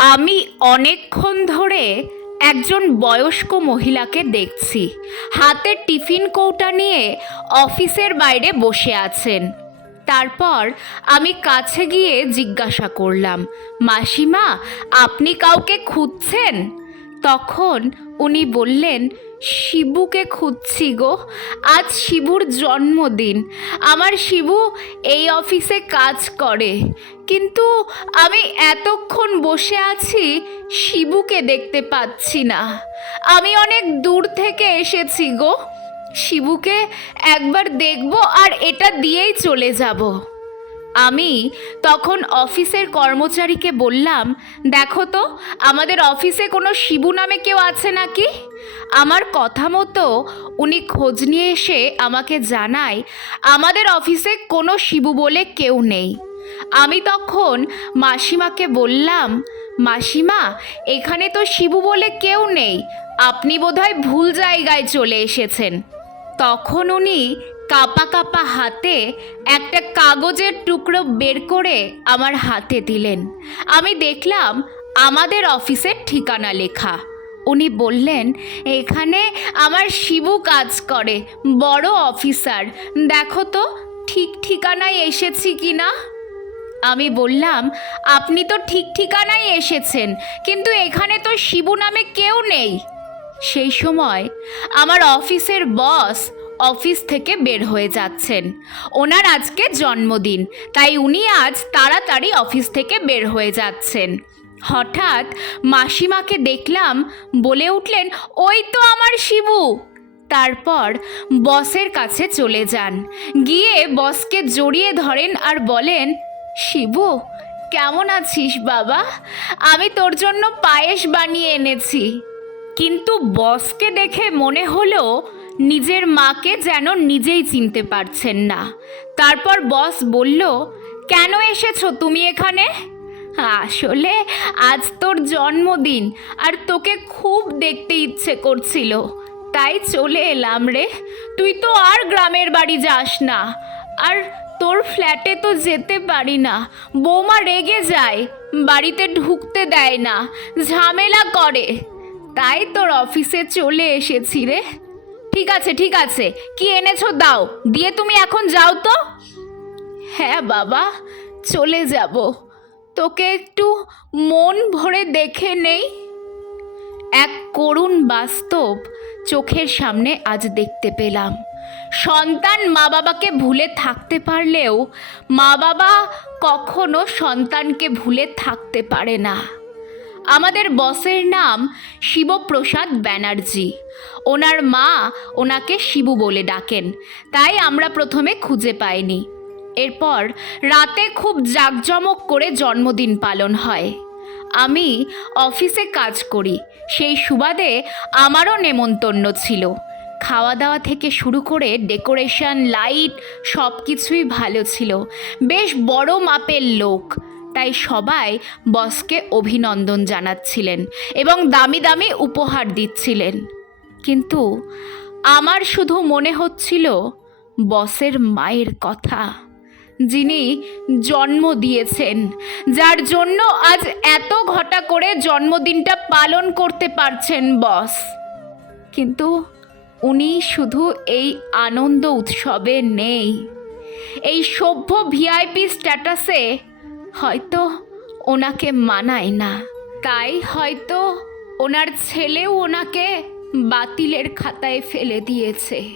আমি অনেকক্ষণ ধরে একজন বয়স্ক মহিলাকে দেখছি। হাতে টিফিন কৌটা নিয়ে অফিসের বাইরে বসে আছেন। তারপর আমি কাছে গিয়ে জিজ্ঞাসা করলাম, মাসিমা, আপনি কাউকে খুঁজছেন? তখন উনি বললেন শিবুকে খুঁজছি গো। আজ শিবুর জন্মদিন। আমার শিবু এই অফিসে কাজ করে। কিন্তু আমি এতক্ষণ বসে আছি, শিবুকে দেখতে পাচ্ছি না। আমি অনেক দূর থেকে এসেছি গো। শিবুকে একবার দেখব আর এটা দিয়েই চলে যাব। আমি তখন অফিসের কর্মচারীকে বললাম, দেখো তো, আমাদের অফিসে কোনো শিবু নামে কেউ আছে নাকি? আমার কথা মতো উনি খোঁজ নিয়ে এসে আমাকে জানায়, আমাদের অফিসে কোনো শিবু বলে কেউ নেই। আমি তখন মাসিমাকে বললাম, মাসিমা, এখানে তো শিবু বলে কেউ নেই। আপনি বোধহয় ভুল জায়গায় চলে এসেছেন। তখন উনি কাপা কাপা হাতে একটা কাগজের টুকরো বের করে আমার হাতে দিলেন। আমি দেখলাম আমাদের অফিসের ঠিকানা লেখা। উনি বললেন, এখানে আমার শিবু কাজ করে, বড় অফিসার। দেখো তো, ঠিক ঠিকানায় এসেছি কি না? আমি বললাম, আপনি তো ঠিক ঠিকানায় এসেছেন, কিন্তু এখানে তো শিবু নামে কেউ নেই। সেই সময় আমার অফিসের বস অফিস থেকে বের হয়ে যাচ্ছেন। ওনার আজকে জন্মদিন, তাই উনি আজ তাড়াতাড়ি অফিস থেকে বের হয়ে যাচ্ছেন। হঠাৎ মাসিমাকে দেখলাম বলে উঠলেন, ওই তো আমার শিবু। তারপর বসের কাছে চলে যান। গিয়ে বসকে জড়িয়ে ধরেন আর বলেন, শিবু, কেমন আছিস বাবা? আমি তোর জন্য পায়েস বানিয়ে এনেছি। কিন্তু বসকে দেখে মনে হলো নিজের মাকে যেন নিজেই চিনতে পারছেন না। তারপর বস বলল, কেন এসেছ তুমি এখানে? আসলে আজ তোর জন্মদিন আর তোকে খুব দেখতে ইচ্ছে করছিল। তাই চলে এলাম রে। তুই তো আর গ্রামের বাড়ি যাস না। আর তোর ফ্ল্যাটে তো যেতে পারি না। বৌমা রেগে যায়, বাড়িতে ঢুকতে দেয় না, ঝামেলা করে। তাই তোর অফিসে চলে এসেছি রে। ঠিক আছে ঠিক আছে। কি এনেছো দাও। দিয়ে তুমি এখন যাও তো। হ্যাঁ বাবা, চলে যাব। তোকে একটু মন ভরে দেখে নেই। এক করুণ বাস্তব চোখের সামনে আজ দেখতে পেলাম। সন্তান মা বাবাকে ভুলে থাকতে পারলেও মা বাবা কখনো সন্তানকে ভুলে থাকতে পারে না। আমাদের বসের নাম শিবপ্রসাদ ব্যানার্জি। ওনার মা ওনাকে শিবু বলে ডাকেন। তাই আমরা প্রথমে খুঁজে পাইনি। এরপর রাতে খুব জাঁকজমক করে জন্মদিন পালন হয়। আমি অফিসে কাজ করি। সেই সুবাদে আমারও নেমন্তন্ন ছিল। খাওয়া দাওয়া থেকে শুরু করে ডেকোরেশন, লাইট সব কিছুই ভালো ছিল। বেশ বড় মাপের লোক। তাই সবাই বসকে অভিনন্দন জানাচ্ছিলেন এবং দামি দামি উপহার দিচ্ছিলেন। কিন্তু আমার শুধু মনে হচ্ছিল বসের মায়ের কথা, যিনি জন্ম দিয়েছেন, যার জন্য আজ এত ঘটা করে জন্মদিনটা পালন করতে পারছেন বস। কিন্তু উনি শুধু এই আনন্দ উৎসবে নেই। এই সভ্য ভিআইপি স্ট্যাটাসে হয়তো ওনাকে মানায় না। তাই হয়তো ওনার ছেলেও ওনাকে বাতিলের খাতায় ফেলে দিয়েছে।